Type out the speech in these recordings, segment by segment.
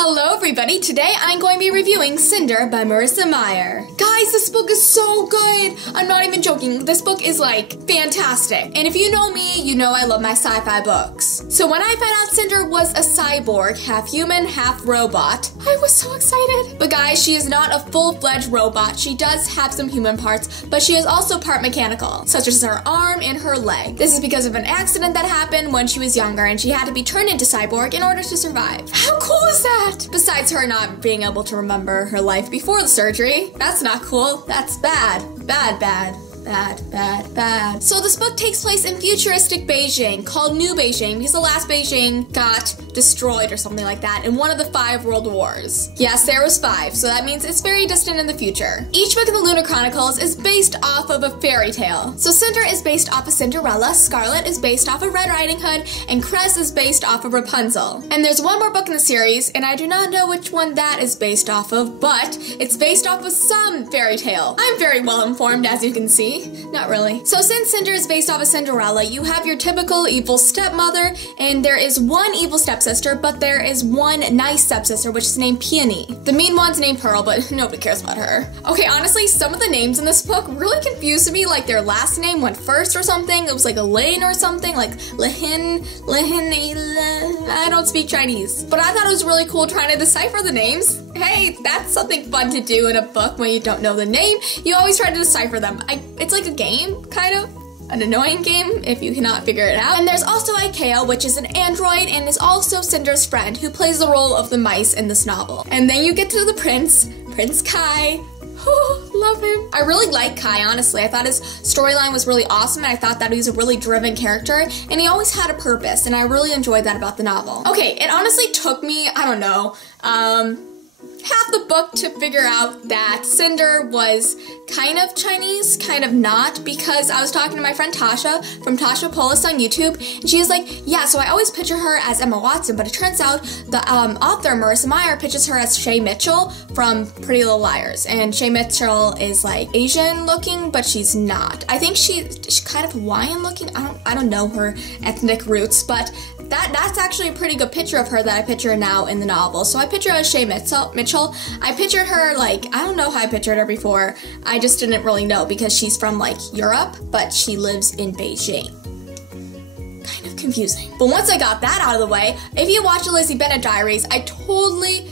Hello everybody, today I'm going to be reviewing Cinder by Marissa Meyer. Guys, this book is so good! I'm not even joking, this book is like fantastic. And if you know me, you know I love my sci-fi books. So when I found out Cinder was a cyborg, half human, half robot, I was so excited. But guys, she is not a full-fledged robot. She does have some human parts, but she is also part mechanical, such as her arm and her leg. This is because of an accident that happened when she was younger and she had to be turned into cyborg in order to survive. How cool is that? Besides her not being able to remember her life before the surgery. That's not cool. That's bad. Bad. So this book takes place in futuristic Beijing, called New Beijing, because the last Beijing got destroyed or something like that in one of the 5 world wars. Yes, there was 5, so that means it's very distant in the future. Each book in the Lunar Chronicles is based off of a fairy tale. So Cinder is based off of Cinderella, Scarlet is based off of Red Riding Hood, and Cress is based off of Rapunzel. And there's one more book in the series, and I do not know which one that is based off of, but it's based off of some fairy tale. I'm very well informed, as you can see. Not really. So since Cinder is based off of Cinderella, you have your typical evil stepmother, and there is one evil stepsister, but there is one nice stepsister, which is named Peony. The mean one's named Pearl, but nobody cares about her. Okay, honestly, some of the names in this book really confused me, like their last name went first or something. It was like Elaine or something, like Lehin, I don't speak Chinese. But I thought it was really cool trying to decipher the names. Hey, that's something fun to do in a book when you don't know the name. You always try to decipher them. It's like a game, kind of. An annoying game if you cannot figure it out. And there's also Ikea, which is an android and is also Cinder's friend, who plays the role of the mice in this novel. And then you get to the prince, Prince Kai. Oh, love him. I really like Kai, honestly. I thought his storyline was really awesome, and I thought that he was a really driven character, and he always had a purpose, and I really enjoyed that about the novel. Okay, it honestly took me, I don't know, half the book to figure out that Cinder was kind of Chinese, kind of not, because I was talking to my friend Tasha from Tasha Polis on YouTube, and she was like, yeah, so I always picture her as Emma Watson, but it turns out the author, Marissa Meyer, pictures her as Shay Mitchell from Pretty Little Liars, and Shay Mitchell is like Asian looking, but she's not. I think she's kind of Hawaiian looking. I don't know her ethnic roots, but that's actually a pretty good picture of her that I picture now in the novel. So I picture her as Shay Mitchell. I pictured her like, I don't know how I pictured her before. I just didn't really know because she's from like Europe, but she lives in Beijing. Kind of confusing. But once I got that out of the way, if you watch the Lizzie Bennet Diaries, I totally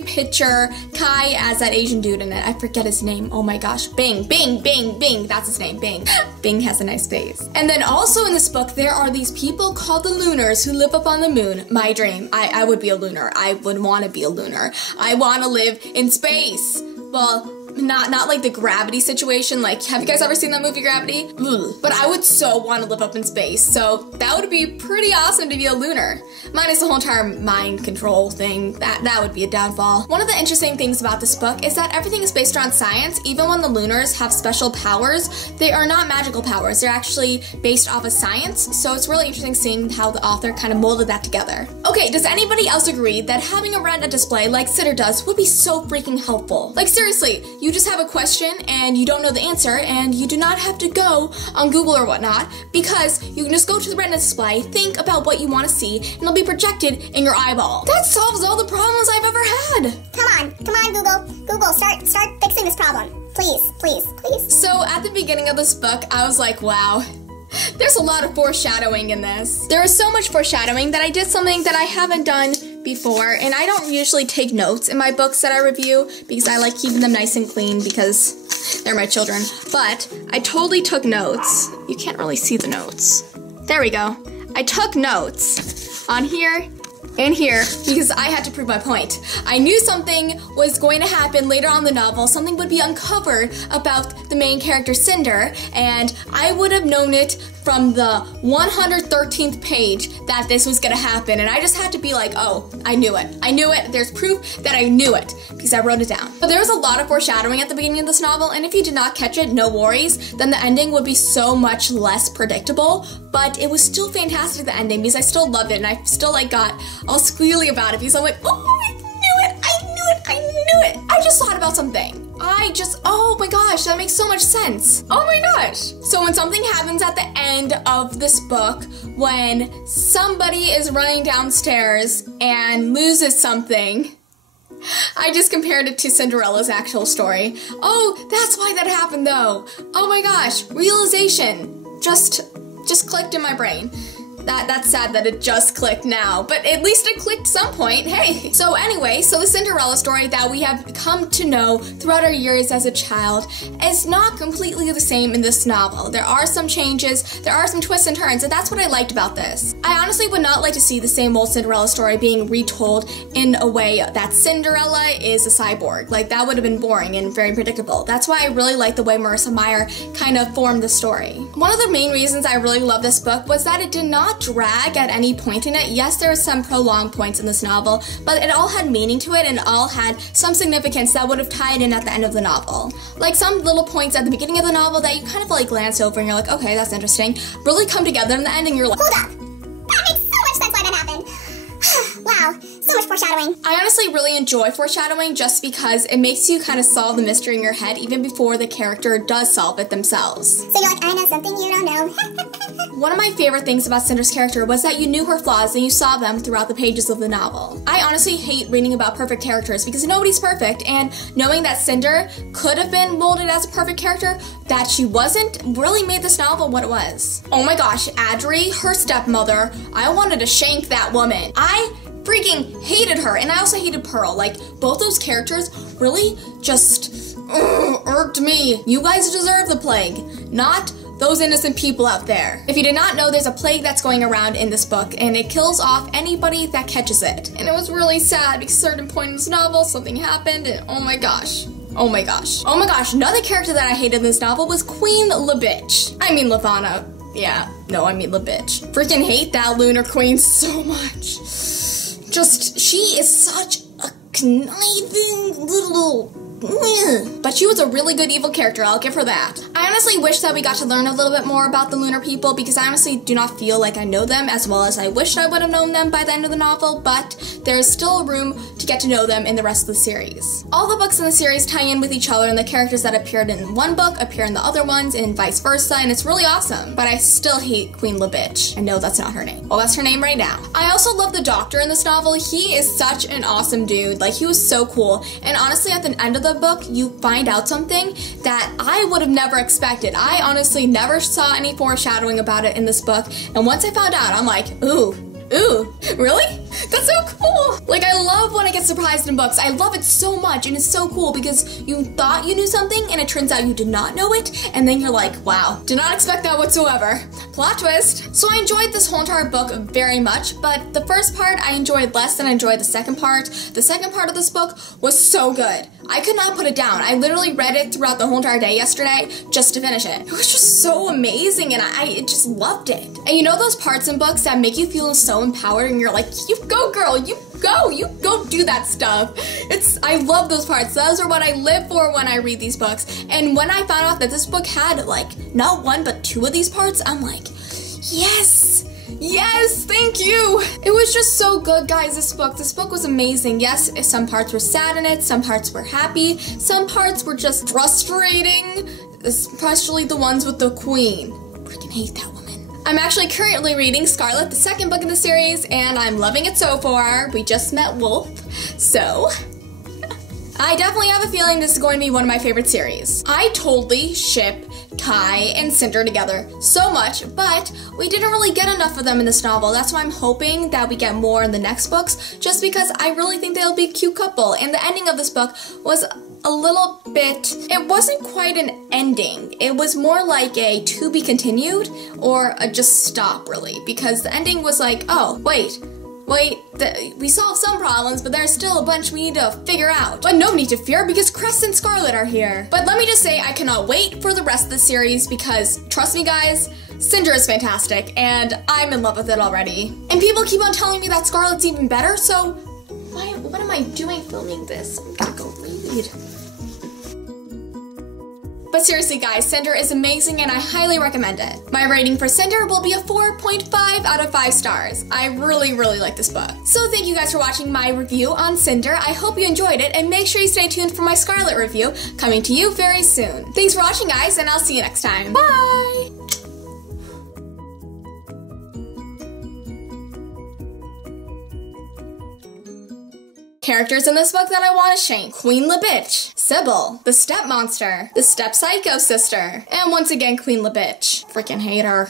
picture Kai as that Asian dude in it. I forget his name. Oh my gosh. Bing. That's his name. Bing. Bing has a nice face. And then also in this book, there are these people called the Lunars who live up on the moon. My dream. I would be a lunar. I would want to be a lunar. I want to live in space. Well, not like the Gravity situation. Like, have you guys ever seen that movie Gravity? Ugh. But I would so want to live up in space, so that would be pretty awesome to be a lunar. Minus the whole entire mind control thing, that would be a downfall. One of the interesting things about this book is that everything is based around science. Even when the Lunars have special powers, they are not magical powers. They're actually based off of science, so it's really interesting seeing how the author kind of molded that together. Okay, does anybody else agree that having a retina display like Cinder does would be so freaking helpful? Like, seriously, you just have a question and you don't know the answer, and you do not have to go on Google or whatnot, because you can just go to the retina display, think about what you want to see, and it'll be projected in your eyeball. That solves all the problems I've ever had. Come on, Google, start fixing this problem. Please. So at the beginning of this book, I was like, wow, there's a lot of foreshadowing in this. There is so much foreshadowing that I did something that I haven't done before, and I don't usually take notes in my books that I review because I like keeping them nice and clean because they're my children. But I totally took notes. You can't really see the notes. There we go. I took notes on here and here because I had to prove my point. I knew something was going to happen later on in the novel. Something would be uncovered about the main character Cinder, and I would have known it from the 113th page that this was gonna happen, and I just had to be like, oh, I knew it. There's proof that I knew it because I wrote it down. But there was a lot of foreshadowing at the beginning of this novel, and if you did not catch it, no worries. Then the ending would be so much less predictable, but it was still fantastic, the ending, because I still loved it, and I still like got all squealy about it because I'm like, oh, I knew it. I just thought about something. Oh my gosh, that makes so much sense. Oh my gosh. So when something happens at the end of this book, when somebody is running downstairs and loses something, I just compared it to Cinderella's actual story. Oh, that's why that happened though. Oh my gosh, realization just clicked in my brain. That's sad that it just clicked now, but at least it clicked some point, hey. So anyway, the Cinderella story that we have come to know throughout our years as a child is not completely the same in this novel. There are some changes, there are some twists and turns, and that's what I liked about this. I honestly would not like to see the same old Cinderella story being retold in a way that Cinderella is a cyborg. Like, that would have been boring and very predictable. That's why I really like the way Marissa Meyer kind of formed the story. One of the main reasons I really love this book was that it did not drag at any point in it. Yes, there are some prolonged points in this novel, but it all had meaning to it and all had some significance that would have tied in at the end of the novel. Like some little points at the beginning of the novel that you kind of like glance over and you're like, okay, that's interesting, really come together in the end and you're like, hold up! That makes so much sense why that happened. Wow, so much foreshadowing. I honestly really enjoy foreshadowing just because it makes you kind of solve the mystery in your head even before the character does solve it themselves. So you're like, I know something you don't know. One of my favorite things about Cinder's character was that you knew her flaws and you saw them throughout the pages of the novel. I honestly hate reading about perfect characters because nobody's perfect, and knowing that Cinder could have been molded as a perfect character, that she wasn't, really made this novel what it was. Oh my gosh, Adri, her stepmother, I wanted to shank that woman. I freaking hated her, and I also hated Pearl. Like, both those characters really just irked me. You guys deserve the plague, not those innocent people out there. If you did not know, there's a plague that's going around in this book, and it kills off anybody that catches it. And it was really sad because at a certain point in this novel, something happened, and oh my gosh. Oh my gosh. Oh my gosh, another character that I hated in this novel was Queen Levitch. I mean Levana. Yeah, no, I mean Levitch. Freaking hate that Lunar Queen so much. Just, she is such a conniving little... But she was a really good evil character, I'll give her that. I honestly wish that we got to learn a little bit more about the Lunar people because I honestly do not feel like I know them as well as I wished I would have known them by the end of the novel, but there is still room to get to know them in the rest of the series. All the books in the series tie in with each other, and the characters that appeared in one book appear in the other ones and vice versa, and it's really awesome. But I still hate Queen Levitch. I know that's not her name. Well, that's her name right now. I also love the Doctor in this novel. He is such an awesome dude. Like, he was so cool, and honestly at the end of the book, you find out something that I would have never expected. I honestly never saw any foreshadowing about it in this book, and once I found out, I'm like, ooh, really? That's so cool. Like, I love when I get surprised in books. I love it so much, and it's so cool because you thought you knew something, and it turns out you did not know it, and then you're like, wow, did not expect that whatsoever. Plot twist. So I enjoyed this whole entire book very much, but the first part I enjoyed less than I enjoyed the second part. The second part of this book was so good. I could not put it down. I literally read it throughout the whole entire day yesterday just to finish it. It was just so amazing, and I just loved it. And you know those parts in books that make you feel so empowered, and you're like, you go girl, you go do that stuff. I love those parts. Those are what I live for when I read these books. And when I found out that this book had like not one but two of these parts, I'm like, yes, thank you. It was just so good, guys. This book was amazing. Yes, some parts were sad in it, some parts were happy, some parts were just frustrating, especially the ones with the queen. Freaking hate that woman. I'm actually currently reading Scarlet, the second book in the series, and I'm loving it so far. We just met Wolf, so I definitely have a feeling this is going to be one of my favorite series. I totally ship Kai and Cinder together so much, but we didn't really get enough of them in this novel. That's why I'm hoping that we get more in the next books, just because I really think they'll be a cute couple. And the ending of this book was a little bit, it wasn't quite an ending. It was more like a to be continued or a just stop, really, because the ending was like, oh, wait, we solved some problems, but there's still a bunch we need to figure out. But no need to fear because Crest and Scarlet are here. But let me just say, I cannot wait for the rest of the series because, trust me guys, Cinder is fantastic and I'm in love with it already. And people keep on telling me that Scarlet's even better, so what am I doing filming this? I'm gonna go read. But But seriously guys, Cinder is amazing and I highly recommend it. My rating for Cinder will be a 4.5 out of 5 stars. I really like this book. So thank you guys for watching my review on Cinder. I hope you enjoyed it, and make sure you stay tuned for my Scarlet review coming to you very soon. Thanks for watching guys, and I'll see you next time. Bye! Characters in this book that I want to shank: Queen Levitch, Sybil, the Step Monster, the Step Psycho Sister, and once again Queen Levitch. Freaking hate her.